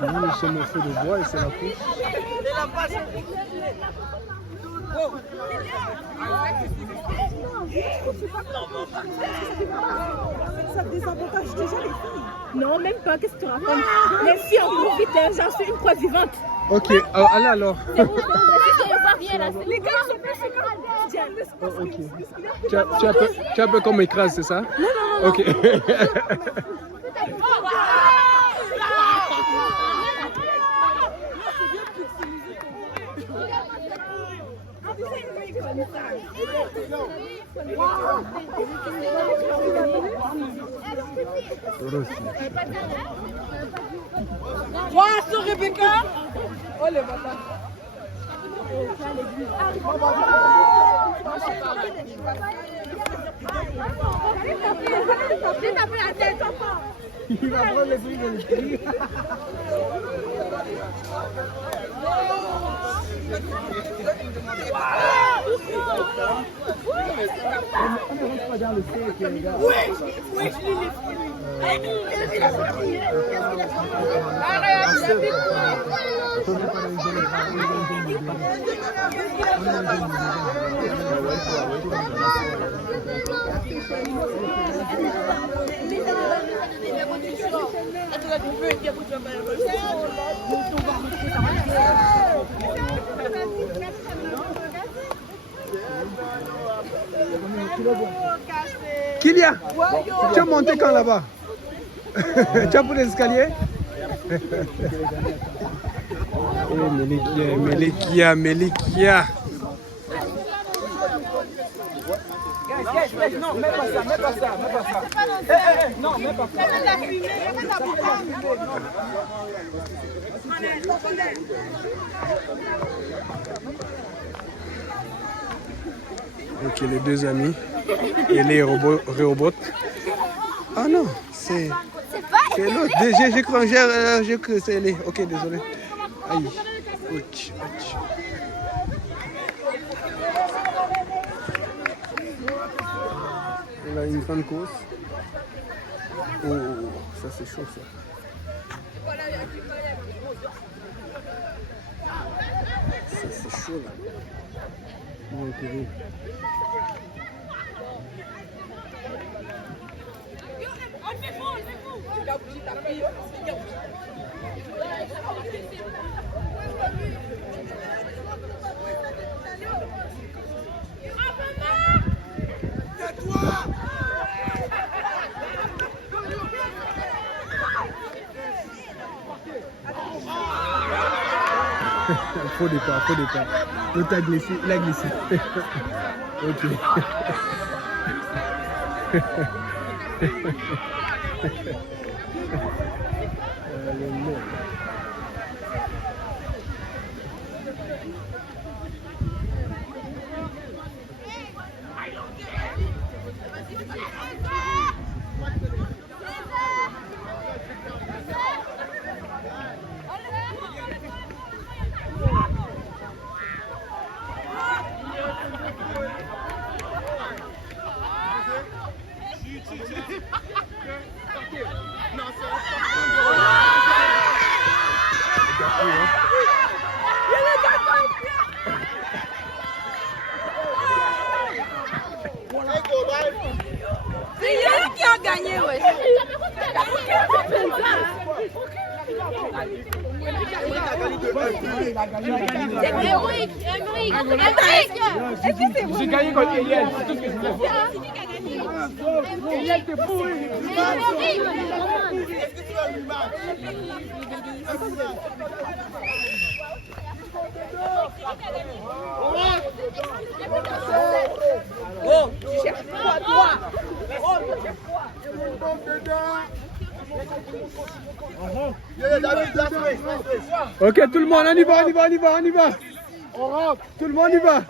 Nous, nous sommes au feu de bois et c'est la course. Ça désavantage déjà les filles. Non, même pas, qu'est-ce que tu racontes? Les filles en profitent, j'en suis une preuve vivante. Ok, allez alors. C'est bon, rien là. Les gars sont plus fréquents. Ok. Tu as un peu comme écrase, c'est ça? Non. Ok. Wow, Rebecca. Oh les bâtards. Il va prendre les prix de l'esprit. On ne rentre pas dans le cercle, les gars. Oui, je lis les Kylian, tu as monté quand là-bas? Tu as pris les escaliers? Melikia. Non, mets pas ça. Non, mets pas ça. Ok, les deux amis et les robots. Ah non, c'est l'autre. J'ai cru que c'est les. Ok, désolé. Aïe. Ouch. Là, une grande course. Oh, ça c'est chaud ça. Ça c'est chaud là. Ouais, TV. Faux départ. L'autre a glissé, il a glissé. Ok. gagné, ouais. C'est héroïque, héroïque. J'ai gagné contre Eliel, c'est tout ce que je voulais voir. Eliel, t'es pourri. Oh, tu cherches quoi, toi? Oh, tu cherches quoi? Ok, tout le monde, on y va. On rentre. Tout le monde y va.